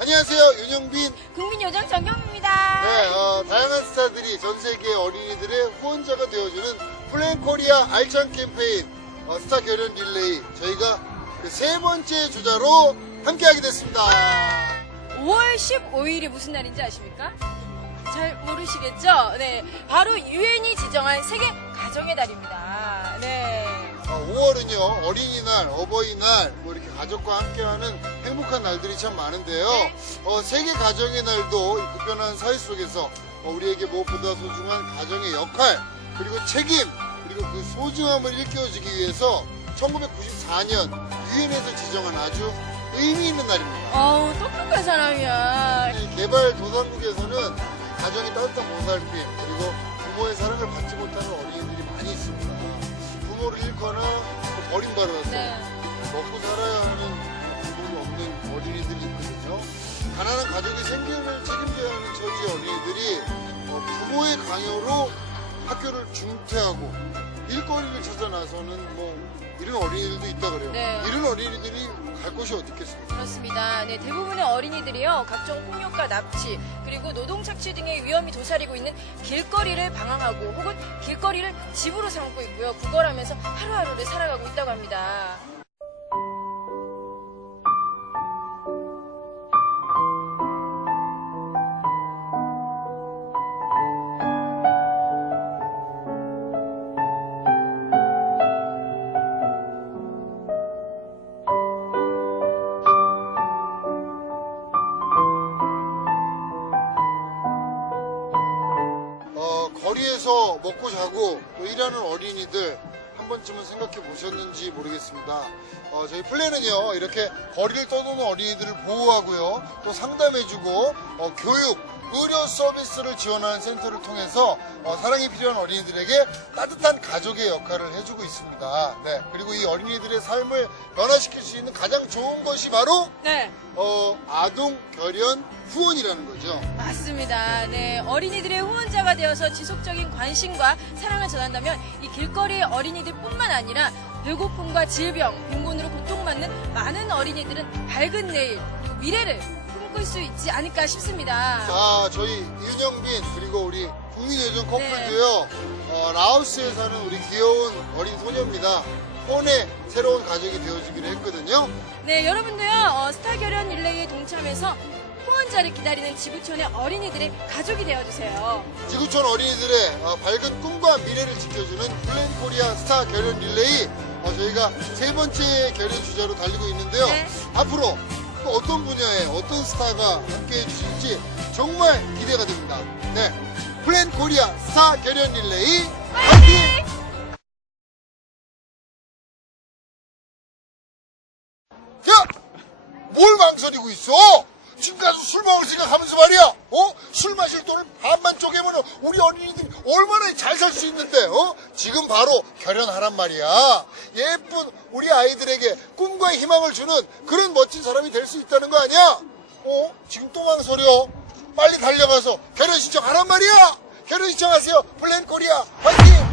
안녕하세요 윤영빈 국민요정 정경입니다. 네, 어, 다양한 스타들이 전 세계 어린이들의 후원자가 되어주는 플랜 코리아 알찬 캠페인 어, 스타 결연 릴레이 저희가 그 세 번째 주자로 함께하게 됐습니다. 5월 15일이 무슨 날인지 아십니까? 잘 모르시겠죠? 네, 바로 유엔이 지정한 세계 가정의 달입니다. 네. 어, 5월은요 어린이날, 어버이날 뭐 이렇게 가족과 함께하는 행복한 날들이 참 많은데요. 네. 어, 세계 가정의 날도 이 급변한 사회 속에서 어, 우리에게 무엇보다 소중한 가정의 역할 그리고 책임 그리고 그 소중함을 일깨워주기 위해서 1994년 유엔에서 지정한 아주 의미 있는 날입니다. 어우, 똑똑한 사람이야. 이 개발 도상국에서는 가정이 따뜻한 보살핌 그리고 부모의 사랑을 받지 못하는 어린이들이 많이 있습니다. 부모를 잃거나 또 버림받아서 네. 먹고 살아야 하는 부모가 없는 어린이들이 있거든요. 가난한 가족이 생계를 책임져야 하는 처지 어린이들이 어, 부모의 강요로 학교를 중퇴하고 일거리를 찾아 나서는 뭐 이런 어린이들도 있다 그래요. 네. 이런 어린이들이 갈 곳이 어디 있겠습니까? 그렇습니다. 네, 대부분의 어린이들이요, 각종 폭력과 납치, 그리고 노동 착취 등의 위험이 도사리고 있는 길거리를 방황하고 혹은 길거리를 집으로 삼고 있고요. 구걸하면서 하루하루를 살아가고 있다고 합니다. 먹고 자고 또 일하는 어린이들 한 번쯤은 생각해 보셨는지 모르겠습니다. 어, 저희 플랜은요, 이렇게 거리를 떠도는 어린이들을 보호하고요, 또 상담해주고, 어, 교육, 의료 서비스를 지원하는 센터를 통해서 어, 사랑이 필요한 어린이들에게 따뜻한 가족의 역할을 해주고 있습니다. 네. 그리고 이 어린이들의 삶을 변화시킬 수 있는 가장 좋은 것이 바로 네. 어, 아동 결연 후원이라는 거죠. 맞습니다. 네, 어린이들의 후원자가 되어서 지속적인 관심과 사랑을 전한다면 이 길거리의 어린이들뿐만 아니라 배고픔과 질병, 빈곤으로 고통받는 많은 어린이들은 밝은 내일, 그리고 미래를 꿈꿀 수 있지 않을까 싶습니다. 자, 저희 윤영빈 그리고 우리 국민요정 커플도요. 어, 라오스에 사는 우리 귀여운 어린 소녀입니다. 혼의 새로운 가족이 되어주기로 했거든요. 네, 여러분도요, 어, 스타 결연 릴레이에 동참해서 후원자를 기다리는 지구촌의 어린이들의 가족이 되어주세요. 지구촌 어린이들의 어, 밝은 꿈과 미래를 지켜주는 플랜 코리아 스타 결연 릴레이 어, 저희가 세 번째 결연 주자로 달리고 있는데요. 네. 앞으로 또 어떤 분야에 어떤 스타가 함께 해주실지 정말 기대가 됩니다. 네, 플랜 코리아 스타 결연 릴레이 화이팅! 야! 뭘 망설이고 있어? 지금 가서 술 먹을 생각하면서 말이야. 어? 술 마실 돈을 반만 쪼개면 우리 어린이들이 얼마나 잘 살 수 있는데, 어? 지금 바로 결연하란 말이야. 예쁜 우리 아이들에게 꿈과 희망을 주는 그런 멋진 사람이 될 수 있다는 거 아니야? 어? 지금 또 망설여. 빨리 달려가서 결혼 신청하란 말이야. 결혼 신청하세요. 플랜 코리아 화이팅!